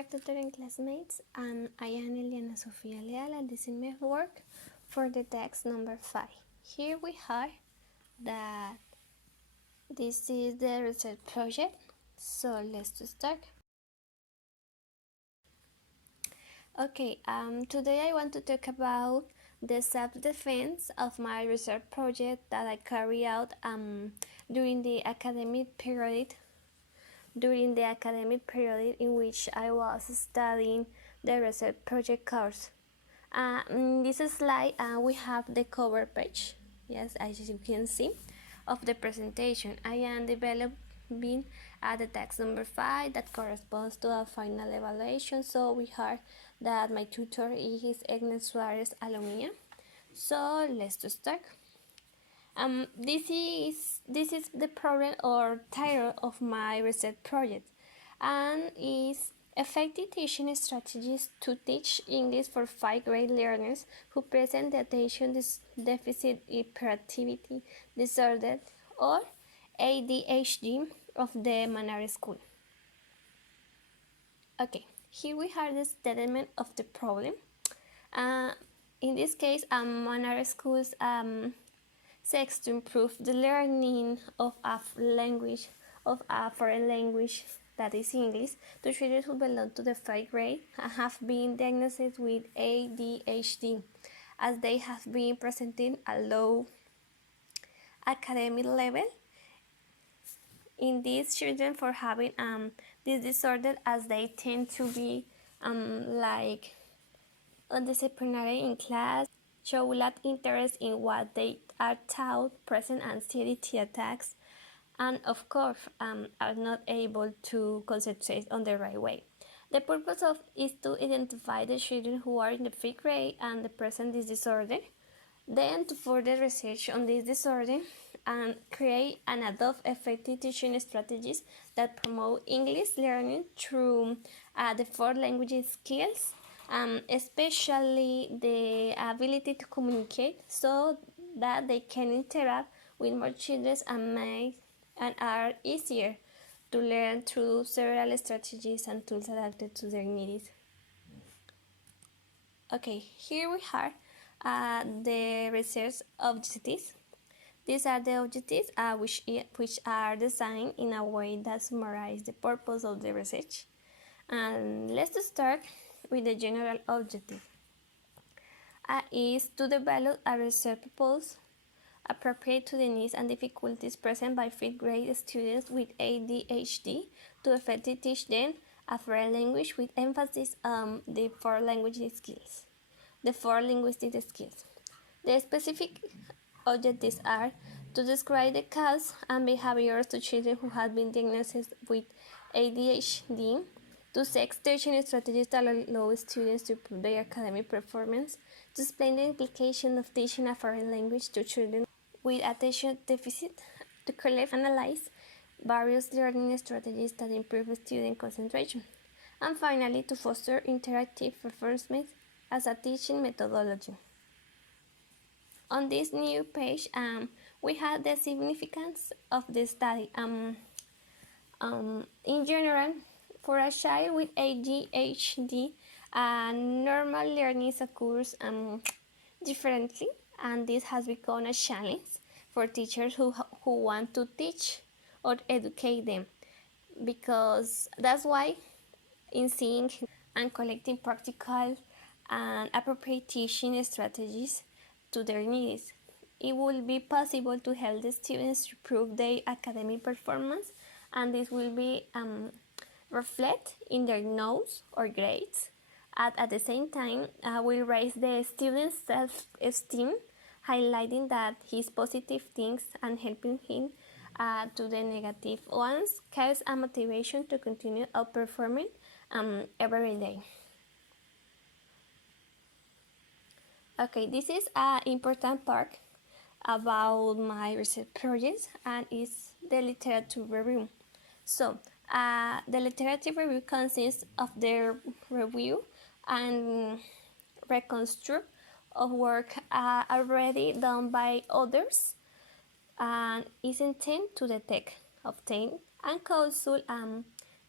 dear tutor and classmates, and I am Eliana Sofia Leal, and this is my work for the text number 5. Here we have that this is the research project, so let's start. Okay, today I want to talk about the self-defense of my research project that I carry out during the academic period in which I was studying the research project course. In this slide, we have the cover page, yes, as you can see, of the presentation. I am developing the text number 5 that corresponds to a final evaluation. So we heard that my tutor is Agnes Suarez Alomia. So let's start. This is the problem or title of my research project, and is effective teaching strategies to teach English for 5th grade learners who present the attention deficit hyperactivity disorder or ADHD of the Manner School. Okay, here we have the statement of the problem. In this case, Manner Schools seeks to improve the learning of a foreign language, that is English, to children who belong to the 5th grade and have been diagnosed with ADHD, as they have been presenting a low academic level in these children for having this disorder, as they tend to be like undisciplinary in class, show lack interest in what they are taught, present anxiety attacks, and of course are not able to concentrate on the right way. The purpose is to identify the children who are in the 5th grade and present this disorder, then to further research on this disorder and create and adopt effective teaching strategies that promote English learning through the 4 language skills, especially the ability to communicate, so that they can interact with more children and are easier to learn through several strategies and tools adapted to their needs. Okay, here we have the research objectives. These are the objectives which are designed in a way that summarize the purpose of the research. And let's start with the general objective. Is to develop a research proposal appropriate to the needs and difficulties present by 5th grade students with ADHD to effectively teach them a foreign language with emphasis on the 4 language skills, the 4 linguistic skills. The specific objectives are to describe the cause and behaviors to children who have been diagnosed with ADHD, to seek teaching strategies that allow students to improve their academic performance, to explain the implication of teaching a foreign language to children with attention deficit, to collect and analyze various learning strategies that improve student concentration, and finally to foster interactive reinforcement as a teaching methodology. On this new page, we have the significance of the study. In general, for a child with ADHD, normal learning occurs differently, and this has become a challenge for teachers who want to teach or educate them, because that's why in seeing and collecting practical and appropriate teaching strategies to their needs, it will be possible to help the students to improve their academic performance, and this will be reflect in their notes or grades. At the same time, will raise the student's self-esteem, highlighting that his positive things and helping him to the negative ones, cause a motivation to continue outperforming every day. Okay, this is an important part about my research project, and is the literature review. So the literature review consists of the review and reconstruct of work already done by others, and is intended to detect, obtain, and consult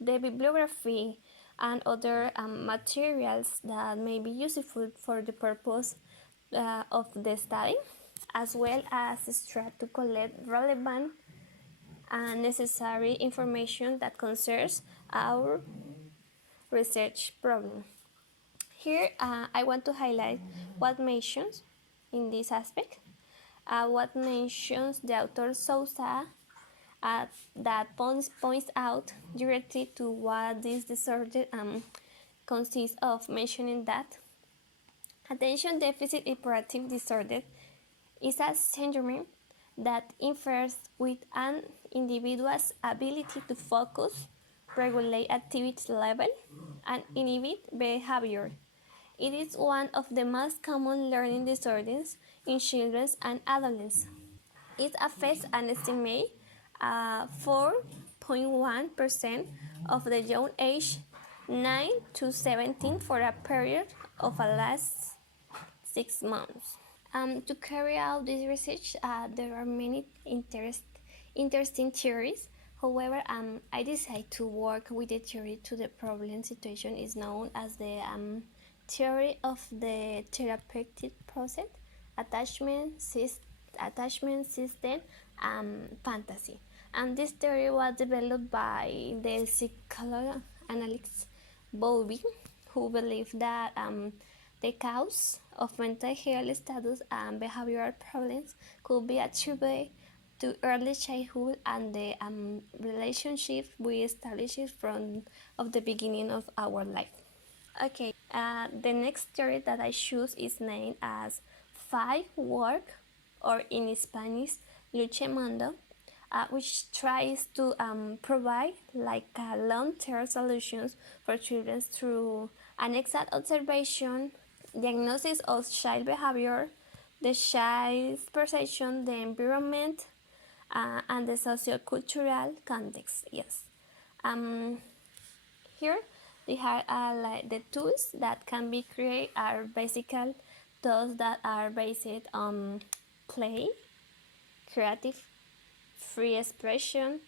the bibliography and other materials that may be useful for the purpose of the study, as well as try to collect relevant and necessary information that concerns our research problem. Here, I want to highlight what mentions in this aspect, what mentions the author Sousa that points out directly to what this disorder consists of, mentioning that attention deficit hyperactive disorder is a syndrome that interferes with an individual's ability to focus, regulate activity level, and inhibit behavior. It is one of the most common learning disorders in children and adolescents. It affects an estimated 4.1% of the young age 9 to 17 for a period of at least 6 months. To carry out this research, there are many interesting theories. However, I decided to work with the theory to the problem situation is known as the theory of the therapeutic process, attachment system, fantasy. And this theory was developed by the psychoanalyst Bowlby, who believed that the cause of mental health status and behavioral problems could be attributed to early childhood and the relationship we established from of the beginning of our life. Okay, the next theory that I choose is named as Five Work, or in Spanish, Luchemando, which tries to provide like long-term solutions for children through an exact observation, diagnosis of child behavior, the child's perception, the environment, and the socio-cultural context. Yes. Here, they have like the tools that can be created are basically those that are based on play, creative, free expression,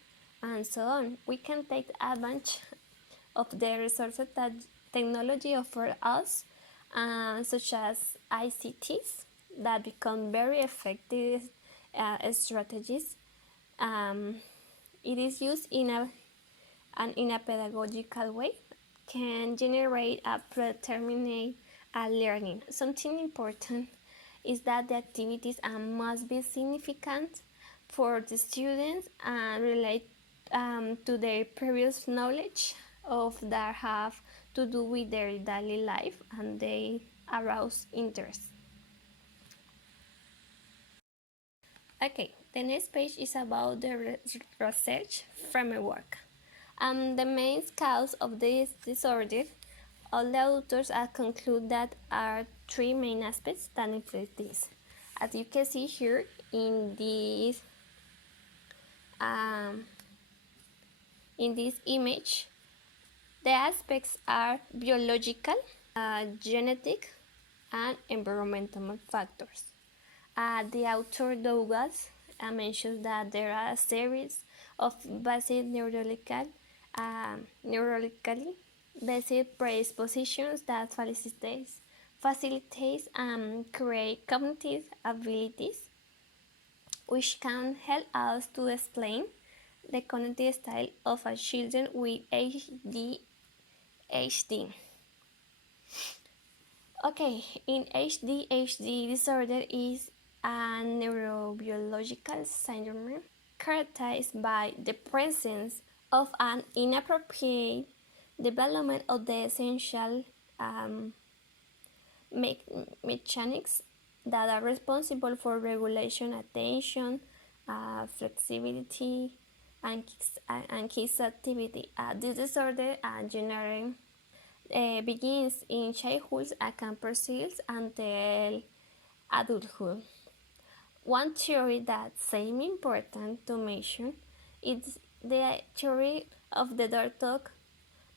and so on. We can take advantage of the resources that technology offers us, such as ICTs, that become very effective strategies. It is used in a pedagogical way, can generate a predetermined learning. Something important is that the activities must be significant for the students and relate to their previous knowledge of that have to do with their daily life, and they arouse interest. Okay, the next page is about the research framework. The main cause of this disorder, all the authors conclude that are three main aspects that influence this. As you can see here in this image, the aspects are biological, genetic, and environmental factors. The author Douglas mentions that there are a series of basic neurologically basic predispositions that facilitates and create cognitive abilities, which can help us to explain the cognitive style of a children with ADHD. Okay, in ADHD disorder is a neurobiological syndrome characterized by the presence of an inappropriate development of the essential mechanics that are responsible for regulation, attention, flexibility, and kids activity. This disorder generally begins in childhood and can persist until adulthood. One theory that seems important to mention is the theory of the Dr.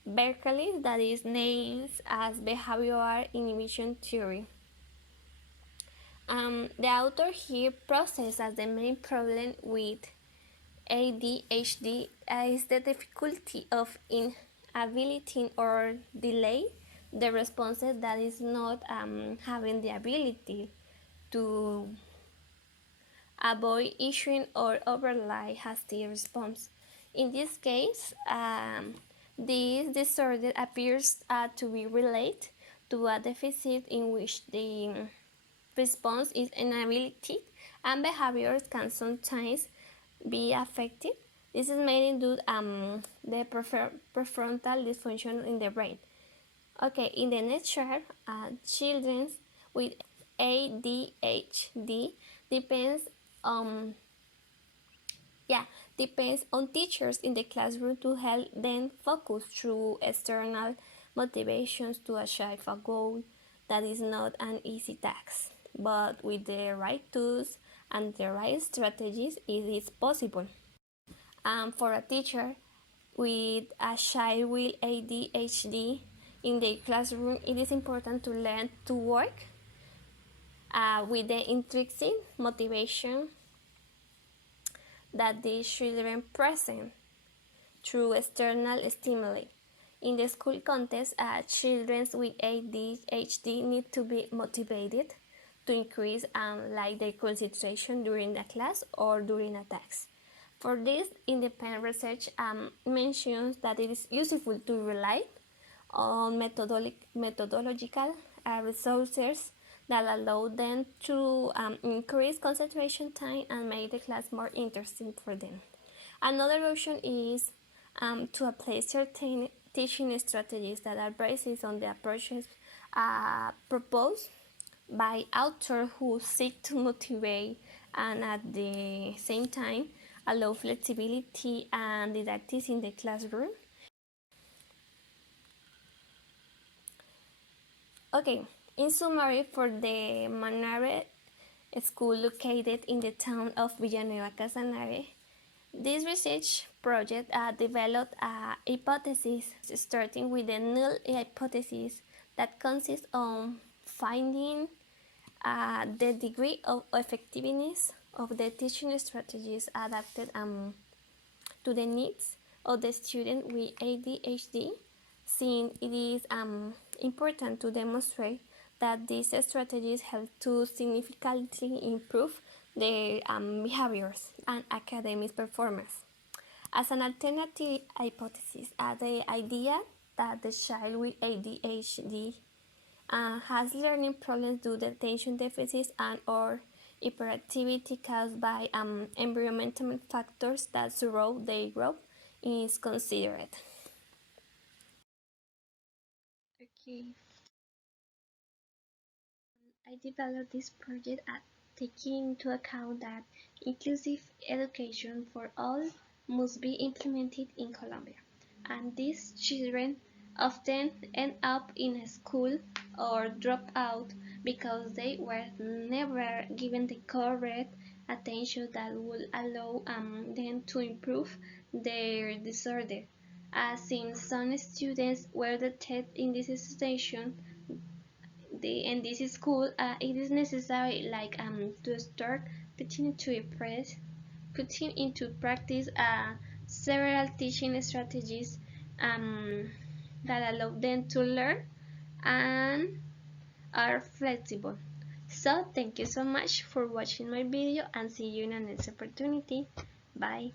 Berkeley, that is named as behavioral inhibition theory. The author here processes as the main problem with ADHD is the difficulty of ability or delay the responses that is not having the ability to avoid issuing or override hasty response. In this case, this disorder appears to be related to a deficit in which the response is inability and behaviors can sometimes be affected. This is mainly due to the prefrontal dysfunction in the brain. Okay, in the next chart, children with ADHD depends on depends on teachers in the classroom to help them focus through external motivations to achieve a goal that is not an easy task, but with the right tools and the right strategies it is possible. For a teacher with a child with ADHD in the classroom, it is important to learn to work with the intrinsic motivation that the children present through external stimuli. In the school context, children with ADHD need to be motivated to increase like their concentration during the class or during a task. For this, independent research mentions that it is useful to rely on methodological resources that allow them to increase concentration time and make the class more interesting for them. Another option is to apply certain teaching strategies that are based on the approaches proposed by authors who seek to motivate and at the same time allow flexibility and didactics in the classroom. Okay, in summary, for the Manare school located in the town of Villanueva Casanare, this research project developed a hypothesis starting with the null hypothesis that consists on finding the degree of effectiveness of the teaching strategies adapted to the needs of the student with ADHD, since it is important to demonstrate that these strategies help to significantly improve their behaviors and academic performance. As an alternative hypothesis, the idea that the child with ADHD has learning problems due to attention deficits and or hyperactivity caused by environmental factors that surround their growth is considered. Okay, I developed this project taking into account that inclusive education for all must be implemented in Colombia, and these children often end up in a school or drop out because they were never given the correct attention that would allow them to improve their disorder. Since some students were detected in this situation, in this school, it is necessary to start putting into practice several teaching strategies that allow them to learn and are flexible. So thank you so much for watching my video and see you in the next opportunity. Bye.